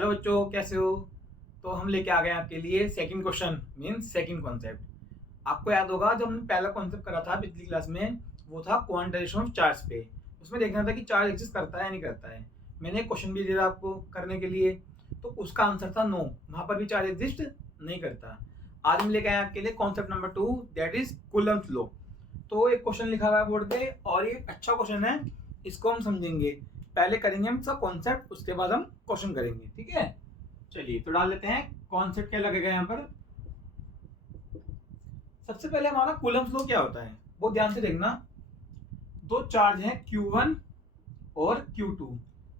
Hello बच्चों, कैसे हो? तो हम लेके आ गए आपके लिए second question means second concept. आपको याद होगा जब हमने पहला कॉन्सेप्ट करा था पिछली क्लास में, वो था क्वांटाइजेशन ऑफ चार्ज पे। उसमें देखना था कि चार्ज एग्जिस्ट करता है या नहीं करता है। मैंने एक क्वेश्चन भी दिया आपको करने के लिए, तो उसका आंसर था नो, वहां पर भी चार्ज एग्जिस्ट नहीं करता। आज हम लेके आए आपके लिए concept number 2, that is Coulomb's law. तो एक क्वेश्चन लिखा हुआ है बोर्ड पे और ये अच्छा क्वेश्चन है, इसको हम समझेंगे। पहले करेंगे हम इसका कॉन्सेप्ट, उसके बाद हम क्वेश्चन करेंगे, ठीक है? चलिए तो डाल लेते हैं कॉन्सेप्ट क्या लगेगा यहाँ पर। सबसे पहले हमारा कूलम्ब्स लॉ क्या होता है वो ध्यान से देखना। दो चार्ज हैं Q1 और Q2,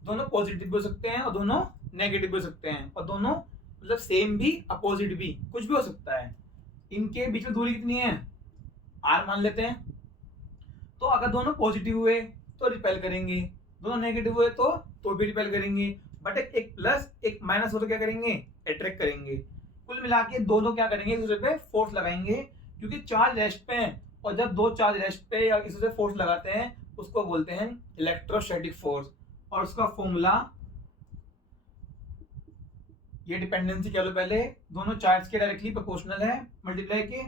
दोनों पॉजिटिव भी हो सकते हैं और दोनों नेगेटिव भी हो सकते हैं, और दोनों मतलब सेम भी अपोजिट भी, कुछ भी हो सकता है। इनके बीच में दूरी कितनी है? R मान लेते हैं। तो अगर दोनों पॉजिटिव हुए तो रिपेल करेंगे, दोनों नेगेटिव हुए तो भी रिपेल करेंगे, बट एक प्लस एक माइनस हो तो क्या करेंगे? अट्रैक्ट करेंगे। कुल मिला के दोनों क्या करेंगे? एक दूसरे पे फोर्स लगाएंगे, क्योंकि चार्ज रेस्ट पे है, और जब दो चार्ज रेस्ट पे या किसी से फोर्स लगाते हैं उसको बोलते हैं इलेक्ट्रोस्टैटिक फोर्स। और उसका फॉर्मूला, ये डिपेंडेंसी कह लो पहले, दोनों चार्ज के डायरेक्टली प्रोपोर्शनल है मल्टीप्लाई के,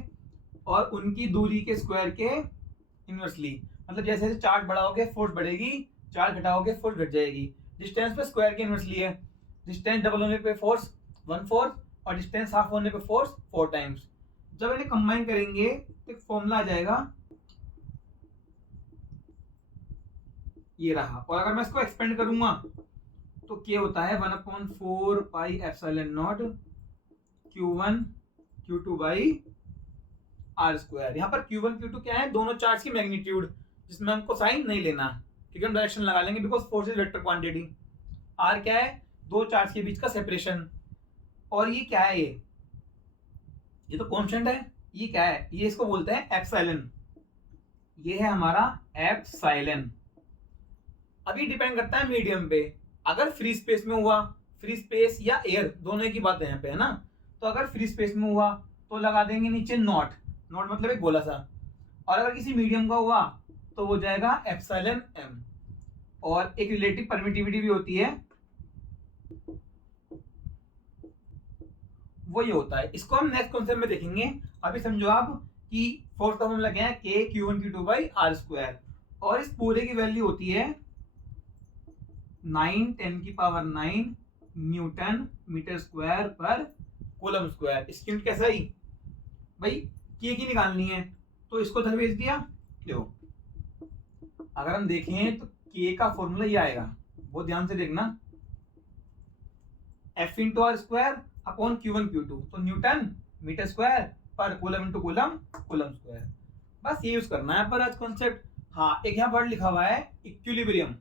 और उनकी दूरी के स्क्वायर के इनवर्सली। मतलब जैसे जैसे चार्ज बढ़ाओगे फोर्स बढ़ेगी, चार्ज घटाओगे फोर्स घट जाएगी। डिस्टेंस पे स्क्वायर के इनवर्सली है। डिस्टेंस डबल होने पे फोर्स 1/4 और डिस्टेंस हाफ होने पे फोर्स 4 टाइम्स। जब इन्हें कंबाइन करेंगे तो एक फॉर्मूला आ जाएगा, ये रहा। और अगर मैं इसको एक्सपेंड करूंगा तो क्या होता है? 1/4 pi epsilon not Q1 Q2 by R square. यहाँ पर Q1 Q2 क्या है? दोनों चार्ज की मैग्नीट्यूड, जिसमें हमको साइन नहीं लेना क्योंकि हम डायरेक्शन लगा लेंगे, because force is vector quantity. R क्या है? दो चार्ज के बीच का सेपरेशन। और ये क्या है? ये तो कांस्टेंट है। ये क्या है? ये इसको बोलते हैं एप्सिलॉन। ये है हमारा एप्सिलॉन। अभी डिपेंड करता है मीडियम पे। अगर फ्री स्पेस में हुआ, फ्री स्पेस या एयर दोनों की बात है यहाँ पे, है ना? तो अगर फ्री स्पेस में हुआ तो लगा देंगे नीचे नॉट, नॉट मतलब एक गोला सा। और अगर किसी मीडियम का हुआ तो वो जाएगा एप्सिलॉन एम। और एक रिलेटिव परमिटिविटी भी होती है, वो ये होता है। इसको हम नेक्स्ट कॉन्सेप्ट में देखेंगे। अभी समझो आप कि फोर्स का फॉर्मूला क्या है? K Q1 Q2 by R square. और इस पूरे की वैल्यू होती है 9 × 10⁹ न्यूटन मीटर स्क्वायर पर कूलम स्क्वायर। इसकी यूनिट कैसा ही भाई? K की निकालनी है तो इसको इधर भेज दिया। देखो अगर हम देखें तो K का फॉर्मूला ये आएगा, वो ध्यान से देखना, F × R square upon Q1 Q2, तो न्यूटन मीटर स्क्वायर पर coulomb into coulomb, coulomb square. बस ये यूज करना है पर आज कॉन्सेप्ट। हाँ, एक यहाँ वर्ड लिखा हुआ है इक्विलिब्रियम।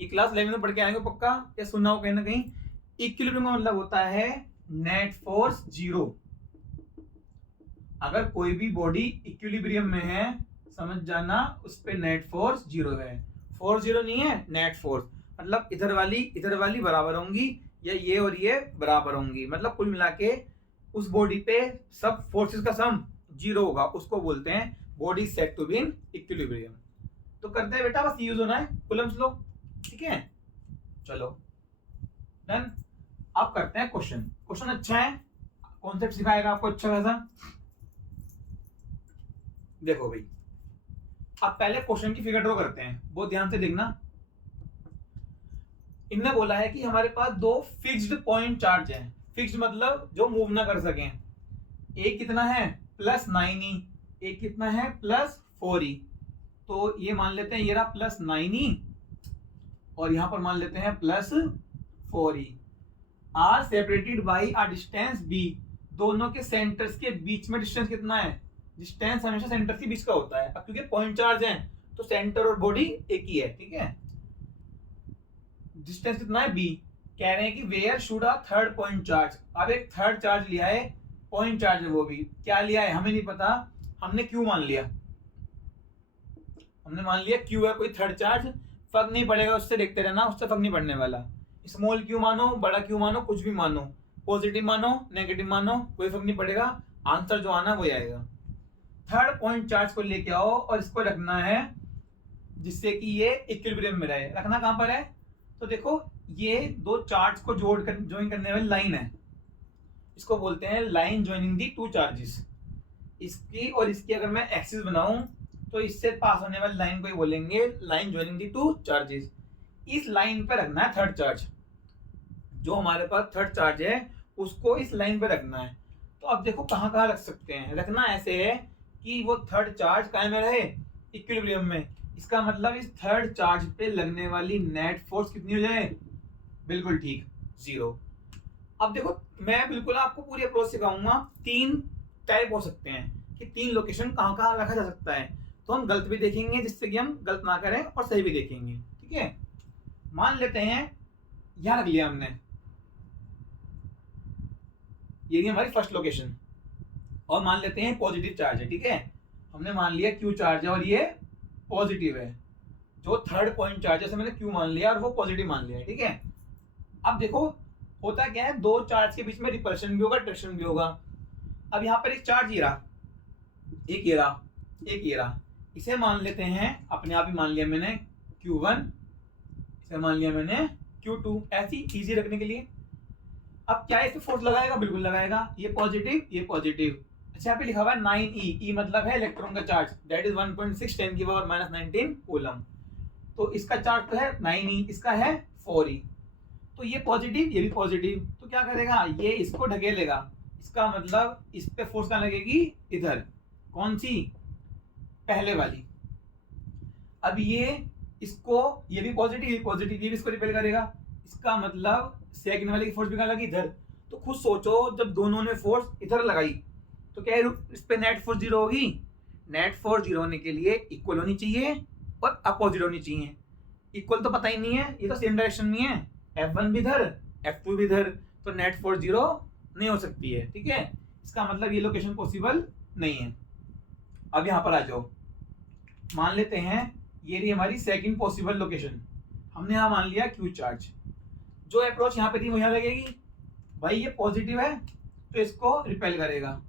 ये क्लास 11 में पढ़ के आएंगे पक्का, या सुनना हो कहीं ना कहीं। इक्विलिब्रियम का मतलब होता है नेट फोर्स जीरो। अगर कोई भी बॉडी इक्विलिब्रियम में है, समझ जाना उस पे नेट फोर्स जीरो है। फोर्स जीरो नहीं है, नेट फोर्स मतलब इधर वाली बराबर होंगी, या ये और ये बराबर होंगी। मतलब कुल मिला के उस बॉडी पे सब फोर्सेस का सम जीरो होगा, उसको बोलते हैं body set to be in equilibrium. तो करते हैं बेटा, बस यूज होना है कूलम्ब्स लॉ, ठीक है? चलो डन। अब करते हैं क्वेश्चन। क्वेश्चन अच्छा है, कॉन्सेप्ट सिखाएगा आपको अच्छा खासा। देखो भाई, अब पहले क्वेश्चन की फिगर ड्रॉ करते हैं, बहुत ध्यान से देखना। इनने बोला है कि हमारे पास दो फिक्स्ड पॉइंट चार्ज हैं। फिक्स्ड मतलब जो मूव ना कर सकें। एक कितना है? +9e। एक कितना है? +4e। तो ये मान लेते हैं ये रहा +9e, और यहां पर मान लेते हैं +4e। Are separated by a distance b। दोनों के सेंटर्स के बीच में डिस्टेंस कितना है? डिस्टेंस हमेशा सेंटर के बीच का होता है। अब क्योंकि पॉइंट चार्ज हैं तो सेंटर और बॉडी एक ही है, ठीक है? डिस्टेंस कितना है? b। कह रहे हैं कि where should a third point charge. अब एक थर्ड चार्ज लिया है, पॉइंट चार्ज है, वो भी क्या लिया है हमें नहीं पता, हमने q मान लिया। हमने मान लिया q है कोई थर्ड चार्ज, फर्क नहीं पड़ेगा, उससे देखते रहना, उससे फर्क नहीं पड़ने वाला। स्मॉल q मानो, बड़ा q मानो, कुछ भी मानो, पॉजिटिव मानो नेगेटिव मानो, कोई फर्क नहीं पड़ेगा, आंसर जो आना वो आएगा। थर्ड पॉइंट चार्ज को लेके आओ और इसको रखना है जिससे कि ये इक्विलिब्रियम में रहे। रखना कहां पर है? तो देखो ये दो चार्ज को ज्वाइन करने वाली लाइन है, इसको बोलते हैं लाइन ज्वाइनिंग दी टू चार्जेस। इसकी और इसकी अगर मैं एक्सिस बनाऊं तो इससे पास होने वाली लाइन को ही बोलेंगे लाइन ज्वाइनिंग दी टू चार्जेस। इस लाइन पे रखना है थर्ड चार्ज, जो हमारे पास थर्ड चार्ज है उसको इस लाइन पे रखना है। तो अब देखो कहाँ कहाँ रख सकते हैं। रखना ऐसे है कि वो थर्ड चार्ज कहाँ में रहे, इक्विलिब्रियम में। इसका मतलब इस थर्ड चार्ज पे लगने वाली नेट फोर्स कितनी हो जाए, बिल्कुल ठीक, 0। अब देखो मैं बिल्कुल आपको पूरी अप्रोच सिखाऊंगा। 3 टाइप हो सकते हैं कि 3 लोकेशन कहाँ कहाँ रखा जा सकता है। तो हम गलत भी देखेंगे जिससे कि हम गलत ना करें, और सही भी देखेंगे, ठीक है। मान लेते हैं यहां रख लिया हमने, ये हमारी फर्स्ट लोकेशन, और मान लेते हैं पॉजिटिव चार्ज है, ठीक है। हमने मान लिया क्यू चार्ज है और ये पॉजिटिव है। जो थर्ड पॉइंट चार्ज है मैंने क्यू मान लिया और वो पॉजिटिव मान लिया है, ठीक है। अब देखो होता क्या है, दो चार्ज के बीच में रिपल्शन भी होगा, अट्रैक्शन भी होगा। अब यहाँ पर एक चार्ज ये रहा, एक ये रहा, एक ये रहा। इसे मान लेते हैं, अपने आप ही मान लिया मैंने Q1, इसे मान लिया मैंने Q2, ऐसी इजी रखने के लिए। अब क्या इस पे फोर्स लगाएगा, बिल्कुल लगाएगा। ये पॉजिटिव, ये पॉजिटिव। अच्छा यहाँ पे लिखा हुआ है 9e, ई मतलब है इलेक्ट्रॉन का चार्ज, दैट इज 1.6 10 की पावर -19 कूलम। तो इसका चार्ज तो है 9e, इसका है 4e। तो ये पॉजिटिव, ये भी पॉजिटिव, तो क्या करेगा, ये इसको ढकेलेगा। इसका मतलब इस पे फोर्स कहाँ लगेगी, इधर। कौन सी, पहले वाली। अब ये इसको, ये भी पॉजिटिव, ये पॉजिटिव, ये भी इसको रिपेल करेगा। इसका मतलब सेकंड वाले की फोर्स भी कहाँ लगी, इधर। तो खुद सोचो जब दोनों ने फोर्स इधर लगाई तो क्या इस पे नेट फोर्स 0 होगी। नेट फोर्स 0 होने के लिए इक्वल होनी चाहिए और अपोजिट होनी चाहिए। इक्वल तो पता ही नहीं है, ये तो सेम डायरेक्शन में है, F1 भी इधर, F2 भी इधर, तो नेट फोर्स 0 नहीं हो सकती है, ठीक है। इसका मतलब ये लोकेशन पॉसिबल नहीं है। अब यहां पर आ जाओ, मान लेते हैं ये रही हमारी सेकंड पॉसिबल लोकेशन। हमने यहां मान लिया क्यू चार्ज। जो अप्रोच यहाँ पे थी वो यहाँ लगेगी। भाई ये पॉजिटिव है तो इसको रिपेल करेगा,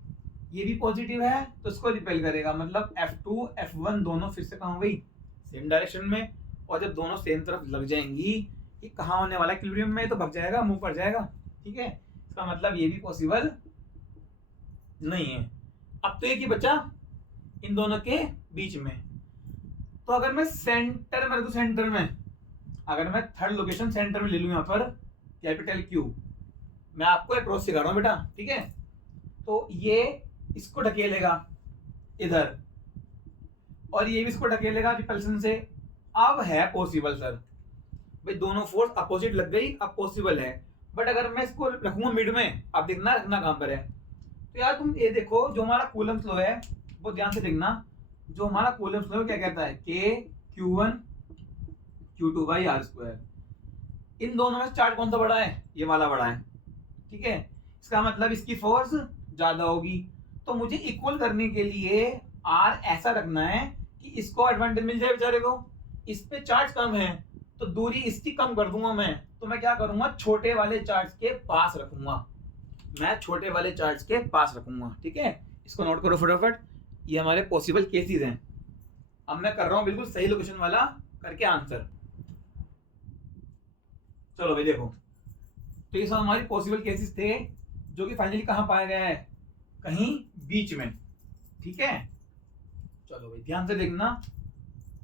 ये भी पॉजिटिव है तो इसको रिपेल करेगा। मतलब F2 F1 दोनों फिर से कहाँ हो गई, सेम डायरेक्शन में। और जब दोनों सेम तरफ लग जाएंगी, ये कहाँ होने वाला है, इक्विलिब्रियम में, तो भग जाएगा, मुंह पर जाएगा, ठीक है। इसका मतलब ये भी पॉसिबल नहीं है। अब तो एक ही बचा इन दोनों के बीच में। तो अगर मैं सेंटर में, सेंटर में अगर मैं थर्ड लोकेशन सेंटर में ले लूं, यहाँ पर कैपिटल Q, मैं आपको अप्रोच सिखा रहा हूं बेटा, ठीक है। तो ये इसको ढकेलेगा इधर और ये भी इसको ढकेलेगा रिपल्सन से। अब है पॉसिबल सर, भाई दोनों फोर्स अपोजिट लग गई, अब पॉसिबल है। बट अगर मैं इसको रखूंगा मिड में, अब देखना रखना कहां पर है। तो यार तुम ये देखो, जो हमारा कूलम फ्लो है वो ध्यान से देखना। जो हमारा कूलम फ्लो क्या कहता है, K Q1 Q2/r²। इन दोनों में चार्ज कौन सा बड़ा है, ये वाला बड़ा है, ठीक है। इसका मतलब इसकी फोर्स ज्यादा होगी। तो मुझे इक्वल करने के लिए R ऐसा रखना है कि इसको एडवांटेज मिल जाए बेचारे को। इस पे चार्ज कम है तो दूरी इसकी कम कर दूंगा मैं। तो मैं क्या करूंगा, छोटे वाले चार्ज के पास रखूंगा, मैं छोटे वाले चार्ज के पास रखूंगा, ठीक है। इसको नोट करो फटाफट, ये हमारे पॉसिबल केसेस हैं। अब मैं कर रहा हूं बिल्कुल सही लोकेशन वाला करके आंसर। चलो भाई देखो, तो ये सब हमारी पॉसिबल केसेस थे जो कि फाइनली कहां पाया गया है, कहीं बीच में, ठीक है। चलो भाई ध्यान से देखना,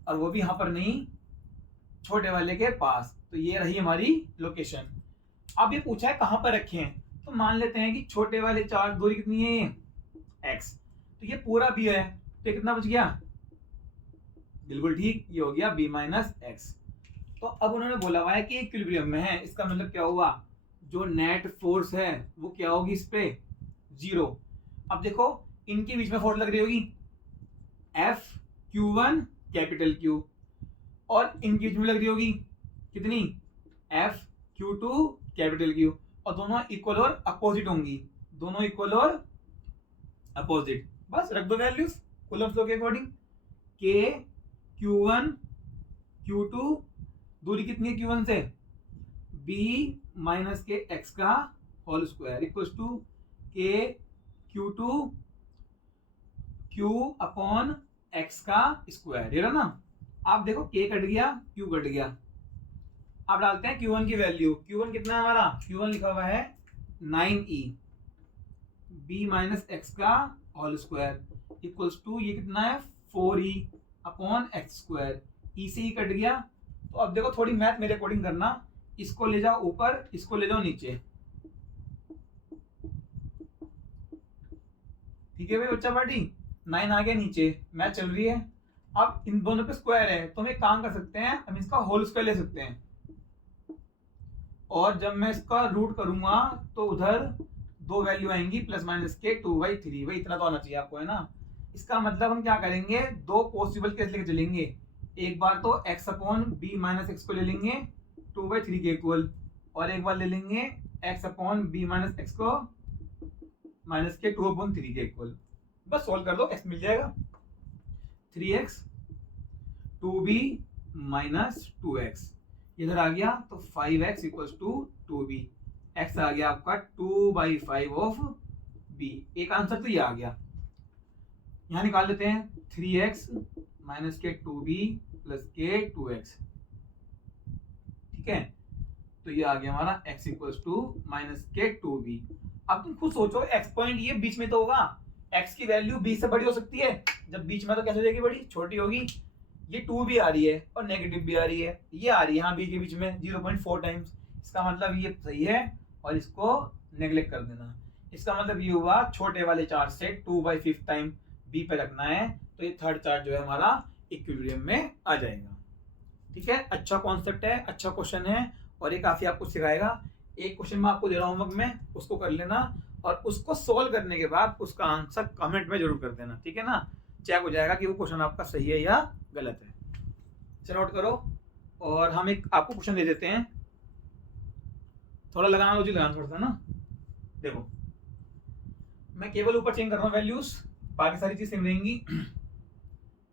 और वो भी यहां पर नहीं, छोटे वाले के पास। तो ये रही हमारी लोकेशन। अब ये पूछा है कहां पर रखे हैं, तो मान लेते हैं कि छोटे वाले चार्ज दूरी कितनी है, x। तो ये पूरा b है, तो कितना बच गया, बिल्कुल ठीक, ये हो गया b - x। तो अब उन्होंने बोला हुआ है कि इक्विलिब्रियम में है, इसका मतलब क्या हुआ, जो नेट फोर्स है वो क्या होगी इस पे, 0। अब देखो इनके बीच में फोर्स लग रही होगी F(Q1) कैपिटल Q, और इनके बीच में लग रही होगी कितनी, F(Q2) कैपिटल Q, और दोनों इक्वल और अपोजिट होंगी, दोनों इक्वल और अपोजिट। बस रख दो वैल्यूज कूलम्ब लॉ के अकॉर्डिंग। K Q1 Q2, दूरी कितनी है Q1 से, b - K x का whole square equals to K Q2 Q/x का स्क्वायर, ये रहा ना। आप देखो K कट गया, Q कट गया। अब डालते हैं Q1 की वैल्यू। Q1 कितना है हमारा? Q1 लिखा हुआ है 9e b माइनस एक्स का होल स्क्वायर इक्वल्स टू ये कितना है 4e अपॉन एक्स स्क्वायर। ई से ही कट गया। तो अब देखो थोड़ी मैथ मेरे अकॉर्डिंग करना, इसको ले जाओ ऊपर, इसको ले जाओ नीचे। ठीक है भाई बच्चा पार्टी, 9 आ गया नीचे, मैथ चल रही है। अब इन दोनों पे स्क्वायर है तो हम एक काम कर सकते हैं, हम इसका होल स्क्वायर ले सकते हैं। और जब मैं इसका रूट करूंगा तो उधर दो वैल्यू आएंगी प्लस माइनस के 2/3। भाई इतना तो आना चाहिए आपको, है ना। इसका मतलब हम क्या करेंगे, दो पॉसिबल केस लेके चलेंगे। एक बार तो x upon b minus x को ले लेंगे 2/3 के इक्वल, और एक बार ले लेंगे x upon b minus x को माइनस के 2/3 के इक्वल। बस सॉल्व कर दो, x मिल जाएगा 3x 2b माइनस 2x इधर आ गया तो 5x equals to 2b। x आ गया आपका 2/5 ऑफ b। एक आंसर तो ये आ गया। यहां निकाल लेते हैं 3x माइनस के 2b प्लस के 2x। ठीक है, तो ये आ गया हमारा x इक्वल्स टू माइनस के 2b। अब तुम खुद सोचो, x पॉइंट ये बीच में तो होगा, x की वैल्यू b से बड़ी हो सकती है, जब बीच में तो कैसे हो जाएगी, बड़ी छोटी होगी। ये 2 भी आ रही है और नेगेटिव भी आ रही है, ये आ रही है यहाँ b के बीच में 0.4 टाइम्स। इसका मतलब ये सही है और इसको नेग्लेक्ट कर देना। इसका मतलब ये हुआ छोटे वाले चार्ज से 2/5 टाइम b पे रखना है, तो ये थर्ड चार्ज जो है हमारा इक्विलिब्रियम में आ जाएगा। ठीक है, अच्छा कॉन्सेप्ट है, अच्छा क्वेश्चन है और ये काफी आपको सिखाएगा। एक क्वेश्चन मैं आपको दे रहा हूँ होमवर्क में, उसको कर लेना और उसको सोल्व करने के बाद उसका आंसर कमेंट में जरूर कर देना। ठीक है ना, चेक हो जाएगा कि वो क्वेश्चन आपका सही है या गलत है। चलो नोट करो और हम एक आपको क्वेश्चन दे देते हैं। थोड़ा लगाना लॉजिक लगाना पड़ता है ना। देखो मैं केवल ऊपर चेंज कर रहा हूँ वैल्यूज, बाकी सारी चीज सेम रहेंगी।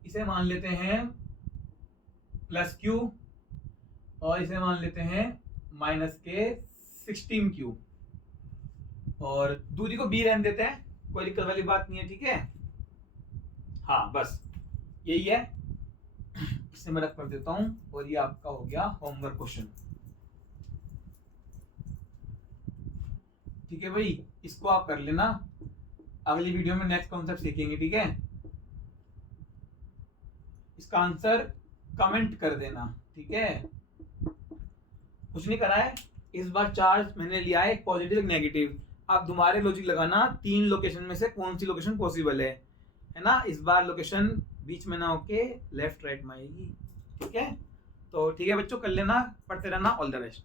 इसे मान लेते हैं प्लस q और इसे मान लेते हैं माइनस के 16q और दूरी को b रहने देते हैं, कोई दिक्कत वाली बात नहीं है। ठीक है, हाँ बस यही है। इसे मैं रख कर देता हूं और ये आपका हो गया होमवर्क क्वेश्चन। ठीक है भाई, इसको आप कर लेना, अगली वीडियो में नेक्स्ट कॉन्सेप्ट सीखेंगे। ठीक है, इसका आंसर कमेंट कर देना। ठीक है, कुछ नहीं करा है इस बार, चार्ज मैंने लिया है एक पॉजिटिव एक नेगेटिव। आप तुम्हारे लॉजिक लगाना 3 लोकेशन में से कौन सी लोकेशन पॉसिबल है ना। इस बार लोकेशन बीच में ना होके लेफ्ट राइट में आएगी। ठीक है, तो ठीक है बच्चों, कर लेना, पढ़ते रहना। All the best.